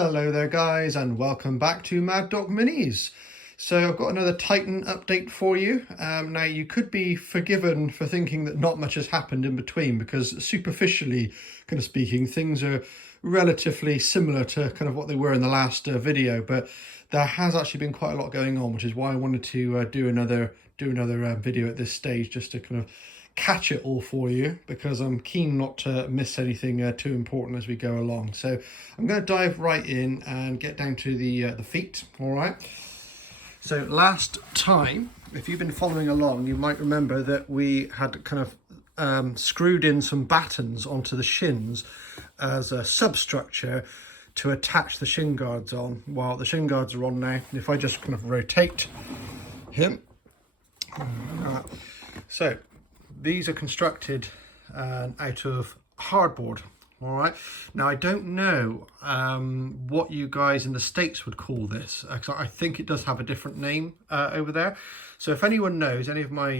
Hello there guys, and welcome back to Mad Dog Minis. So I've got another Titan update for you. Now you could be forgiven for thinking that not much has happened in between, because superficially kind of speaking, things are relatively similar to kind of what they were in the last video, but there has actually been quite a lot going on, which is why I wanted to do another video at this stage, just to kind of catch it all for you, because I'm keen not to miss anything too important as we go along. So I'm going to dive right in and get down to the feet. All right. So last time, if you've been following along, you might remember that we had kind of screwed in some battens onto the shins as a substructure to attach the shin guards on. While the shin guards are on now, if I just kind of rotate him, so these are constructed out of hardboard. All right. Now I don't know what you guys in the States would call this. I think it does have a different name over there. So if anyone knows, any of my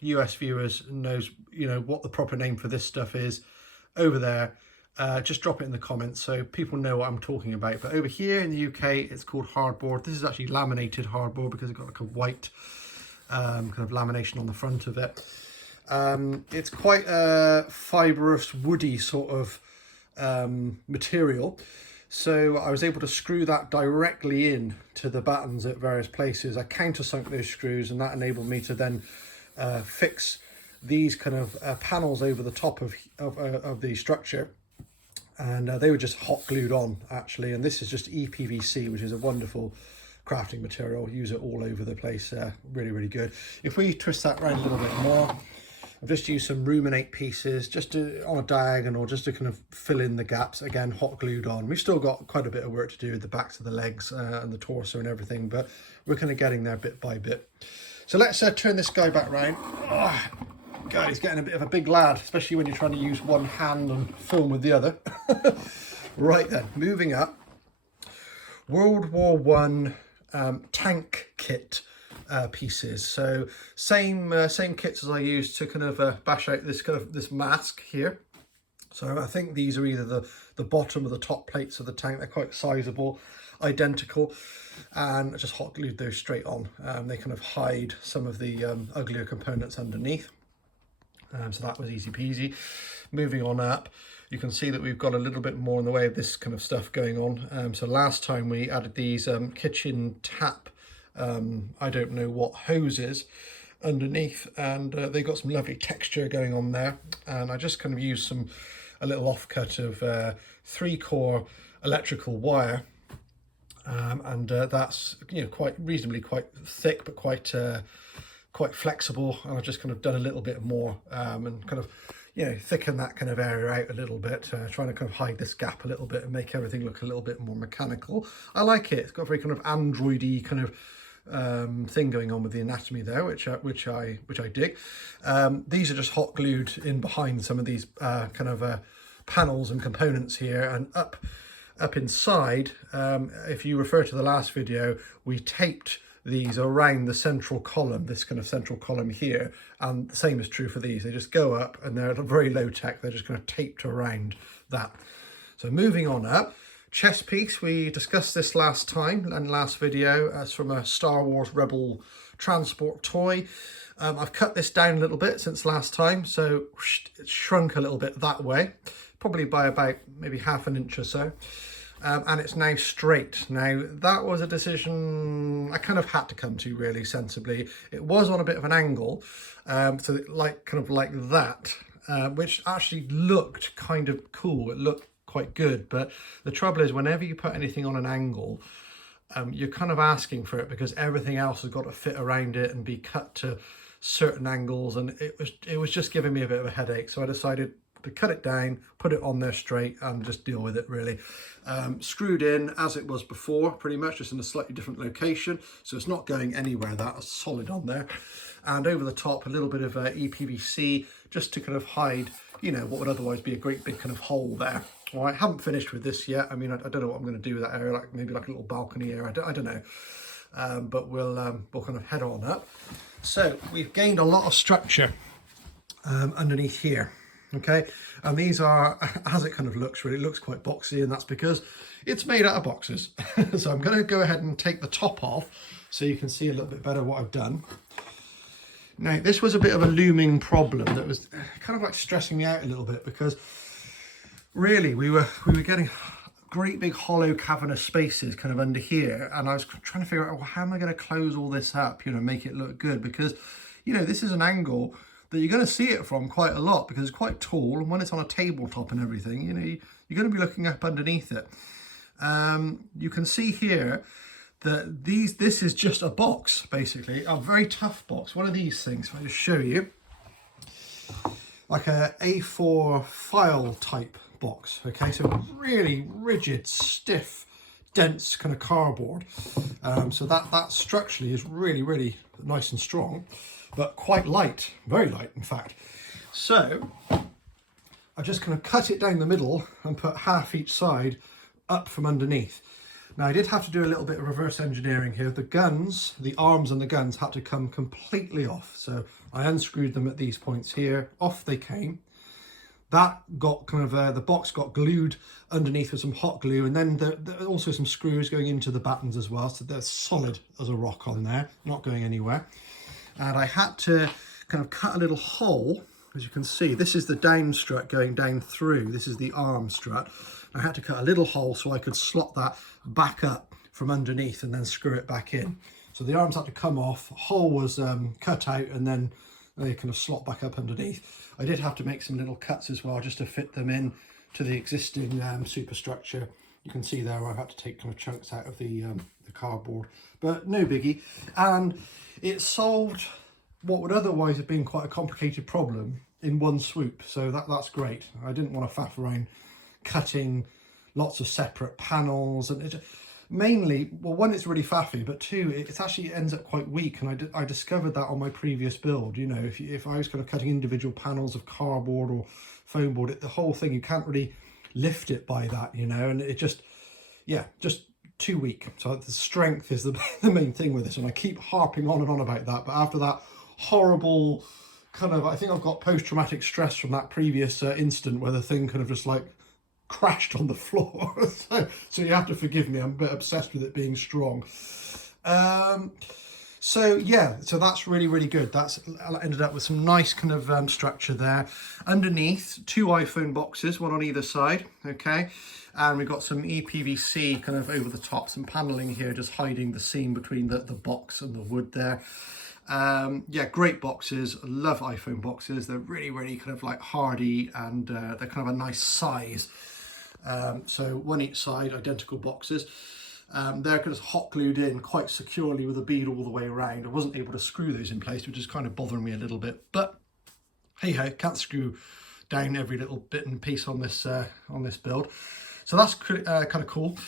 US viewers knows, what the proper name for this stuff is over there, just drop it in the comments so people know what I'm talking about. But over here in the UK, it's called hardboard. This is actually laminated hardboard because it's got like a white kind of lamination on the front of it. It's quite a fibrous, woody sort of material, so I was able to screw that directly in to the battens at various places. I countersunk those screws, and that enabled me to then fix these kind of panels over the top of the structure, and they were just hot glued on actually. And this is just EPVC, which is a wonderful crafting material. Use it all over the place. Really good. If we twist that around a little bit more, I've just used some ruminate pieces just on a diagonal, just to kind of fill in the gaps. Again, hot glued on. We've still got quite a bit of work to do with the backs of the legs and the torso and everything, but we're kind of getting there bit by bit. So let's turn this guy back round. Oh, God, he's getting a bit of a big lad, especially when you're trying to use one hand and film with the other. Right then, moving up. World War One tank kit. Pieces. So same kits as I used to kind of bash out this mask here. So I think these are either the bottom or the top plates of the tank. They're quite sizable, identical, and I just hot glued those straight on. They kind of hide some of the uglier components underneath, so that was easy peasy. Moving on up, you can see that we've got a little bit more in the way of this kind of stuff going on. So last time we added these kitchen tap, I don't know what hoses underneath, and they got some lovely texture going on there. And I just kind of used a little offcut of 3-core electrical wire, and that's quite thick, but quite flexible. And I've just kind of done a little bit more and kind of thicken that kind of area out a little bit, trying to kind of hide this gap a little bit and make everything look a little bit more mechanical. I like it. It's got a very kind of androidy kind of thing going on with the anatomy there, which I dig. These are just hot glued in behind some of these kind of panels and components here, and up inside, if you refer to the last video, we taped these around the central column, this kind of central column here, and the same is true for these. They just go up, and they're very low tech. They're just kind of taped around that. So moving on up, chest piece. We discussed this last time and last video. It's from a Star Wars Rebel transport toy. I've cut this down a little bit since last time, so it's shrunk a little bit that way, probably by about maybe half an inch or so. And it's now straight. Now that was a decision I kind of had to come to really sensibly. It was on a bit of an angle, so kind of like that, which actually looked kind of cool. It looked quite good, but the trouble is, whenever you put anything on an angle, you're kind of asking for it, because everything else has got to fit around it and be cut to certain angles, and it was just giving me a bit of a headache. So I decided to cut it down, put it on there straight, and just deal with it really. Screwed in as it was before, pretty much, just in a slightly different location, so it's not going anywhere. That's solid on there. And over the top, a little bit of EPVC, just to kind of hide what would otherwise be a great big kind of hole there. Well, I haven't finished with this yet. I mean, I don't know what I'm going to do with that area, maybe like a little balcony area. I don't know, but we'll kind of head on up. So we've gained a lot of structure underneath here. Okay, and these are, as it kind of looks, really, it looks quite boxy, and that's because it's made out of boxes. So I'm going to go ahead and take the top off so you can see a little bit better what I've done. Now, this was a bit of a looming problem that was kind of like stressing me out a little bit, because really we were getting great big hollow cavernous spaces kind of under here, and I was trying to figure out, well, how am I going to close all this up, you know, make it look good, because, you know, this is an angle that you're going to see it from quite a lot because it's quite tall, and when it's on a tabletop and everything, you know, you're going to be looking up underneath it. You can see here that this is just a box, basically, a very tough box. One of these things, if I just show you, like a A4 file type box. Okay, so really rigid, stiff, dense kind of cardboard. So that structurally is really nice and strong, but quite light, very light in fact. So I just kind of cut it down the middle and put half each side up from underneath. Now, I did have to do a little bit of reverse engineering here. The guns, the arms and the guns had to come completely off. So I unscrewed them at these points here, off they came. That got kind of, the box got glued underneath with some hot glue, and then there also some screws going into the battens as well. So they're solid as a rock on there, not going anywhere. And I had to kind of cut a little hole. As you can see, this is the down strut going down through. This is the arm strut. I had to cut a little hole so I could slot that back up from underneath and then screw it back in. So the arms had to come off, hole was cut out, and then they kind of slot back up underneath. I did have to make some little cuts as well just to fit them in to the existing superstructure. You can see there I had to take kind of chunks out of the cardboard, but no biggie. And it solved what would otherwise have been quite a complicated problem in one swoop. So that's great. I didn't want to faff around cutting lots of separate panels, and it mainly, well, one, it's really faffy, but two, it actually ends up quite weak, and I discovered that on my previous build. You know, if I was kind of cutting individual panels of cardboard or foam board, the whole thing, you can't really lift it by that, you know, and it just, yeah, just too weak. So the strength is the main thing with this, and I keep harping on and on about that. But after that horrible kind of, I think I've got post-traumatic stress from that previous incident where the thing kind of just like crashed on the floor. So you have to forgive me, I'm a bit obsessed with it being strong. So yeah, so that's really good. That's ended up with some nice kind of structure there. Underneath, 2 iPhone boxes, one on either side, okay, and we've got some EPVC kind of over the top, some paneling here just hiding the seam between the box and the wood there. Yeah, great boxes. I love iPhone boxes. They're really kind of like hardy, and they're kind of a nice size. So one each side, identical boxes. They're kind of hot glued in quite securely with a bead all the way around. I wasn't able to screw those in place, which is kind of bothering me a little bit, but hey ho, can't screw down every little bit and piece on this build. So that's kind of cool.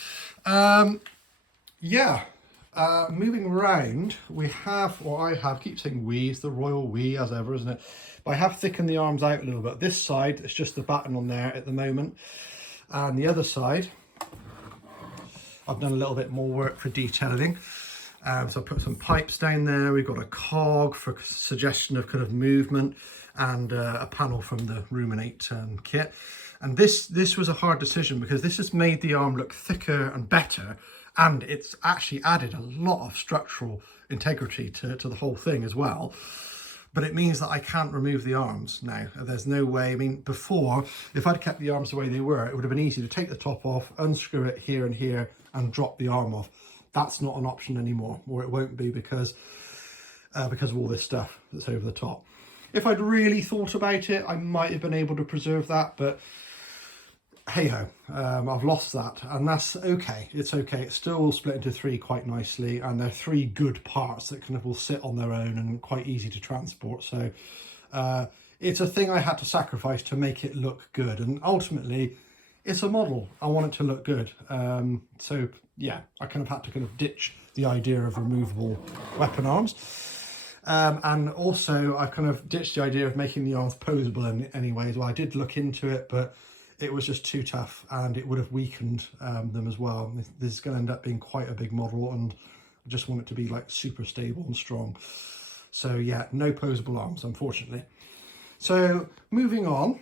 Yeah. Moving around, we have, or I have, keep saying we, it's the royal we as ever, isn't it? But I have thickened the arms out a little bit. This side, it's just the batten on there at the moment. And the other side, I've done a little bit more work for detailing. So I put some pipes down there. We've got a cog for suggestion of kind of movement, and a panel from the Ruminate kit. And this was a hard decision because this has made the arm look thicker and better, and it's actually added a lot of structural integrity to the whole thing as well. But it means that I can't remove the arms now. There's no way. I mean, before, if I'd kept the arms the way they were, it would have been easy to take the top off, unscrew it here and here, and drop the arm off. That's not an option anymore, or it won't be because of all this stuff that's over the top. If I'd really thought about it, I might have been able to preserve that, but hey ho, I've lost that, and that's okay. It's okay. It's still split into 3 quite nicely, and they're 3 good parts that kind of will sit on their own and quite easy to transport. So it's a thing I had to sacrifice to make it look good, and ultimately it's a model. I want it to look good. So yeah, I kind of had to kind of ditch the idea of removable weapon arms. And also I've kind of ditched the idea of making the arms posable in any way as well. I did look into it, but it was just too tough, and it would have weakened them as well. This is going to end up being quite a big model, and I just want it to be like super stable and strong. So yeah, no posable arms, unfortunately. So moving on,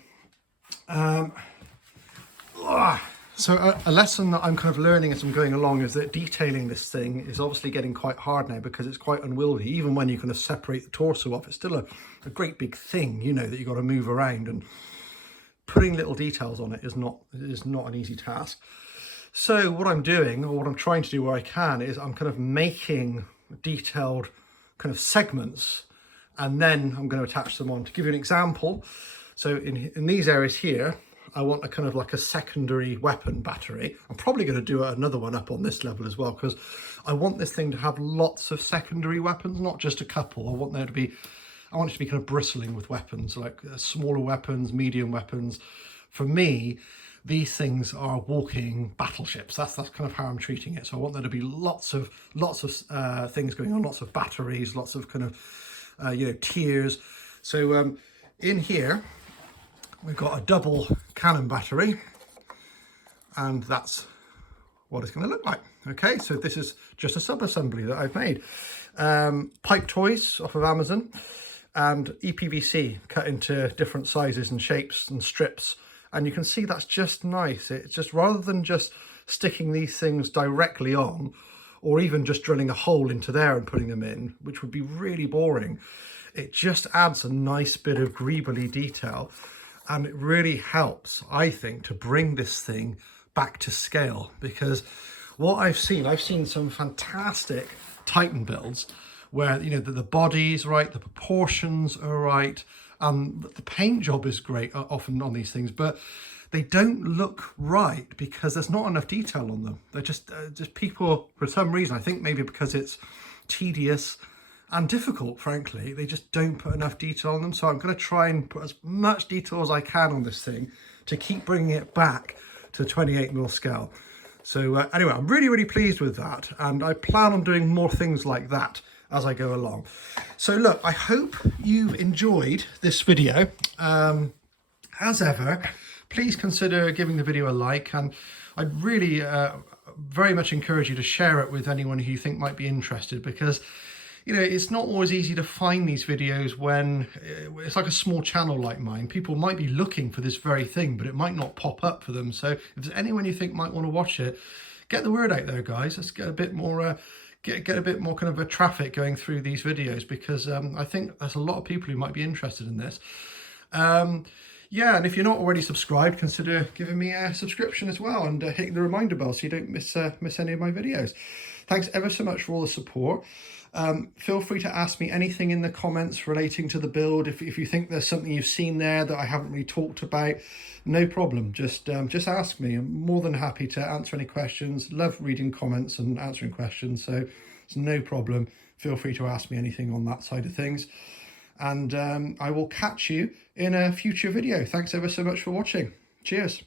So a lesson that I'm kind of learning as I'm going along is that detailing this thing is obviously getting quite hard now because it's quite unwieldy. Even when you kind of separate the torso off, it's still a great big thing, you know, that you've got to move around, and putting little details on it is not an easy task. So what I'm doing, or what I'm trying to do where I can, is I'm kind of making detailed kind of segments, and then I'm going to attach them on. To give you an example, so in these areas here, I want a kind of like a secondary weapon battery. I'm probably going to do another one up on this level as well, because I want this thing to have lots of secondary weapons, not just a couple. I want it to be kind of bristling with weapons, like smaller weapons, medium weapons. For me, these things are walking battleships. That's kind of how I'm treating it. So I want there to be lots of things going on, lots of batteries, lots of kind of you know, tiers. So in here, we've got a double cannon battery, and that's what it's going to look like. Okay, so this is just a sub-assembly that I've made. Pipe toys off of Amazon, and EPVC cut into different sizes and shapes and strips. And you can see that's just nice. It's just, rather than just sticking these things directly on, or even just drilling a hole into there and putting them in, which would be really boring, it just adds a nice bit of greebly detail. And it really helps, I think, to bring this thing back to scale, because what I've seen some fantastic Titan builds where, you know, the body's right, the proportions are right, the paint job is great often on these things, but they don't look right because there's not enough detail on them. They're just people, for some reason, I think maybe because it's tedious and difficult, frankly, they just don't put enough detail on them. So I'm going to try and put as much detail as I can on this thing to keep bringing it back to the 28mm scale. So anyway, I'm really pleased with that, and I plan on doing more things like that as I go along. So look, I hope you've enjoyed this video. As ever, please consider giving the video a like, and I'd really very much encourage you to share it with anyone who you think might be interested, because, you know, it's not always easy to find these videos when it's like a small channel like mine. People might be looking for this very thing, but it might not pop up for them. So if there's anyone you think might want to watch it, get the word out there, guys. Let's get a bit more get a bit more kind of a traffic going through these videos, because I think there's a lot of people who might be interested in this. Yeah, and if you're not already subscribed, consider giving me a subscription as well, and hitting the reminder bell so you don't miss any of my videos. Thanks ever so much for all the support. Feel free to ask me anything in the comments relating to the build. If you think there's something you've seen there that I haven't really talked about, no problem. Just ask me. I'm more than happy to answer any questions. Love reading comments and answering questions, so it's no problem. Feel free to ask me anything on that side of things. And I will catch you in a future video. Thanks ever so much for watching. Cheers.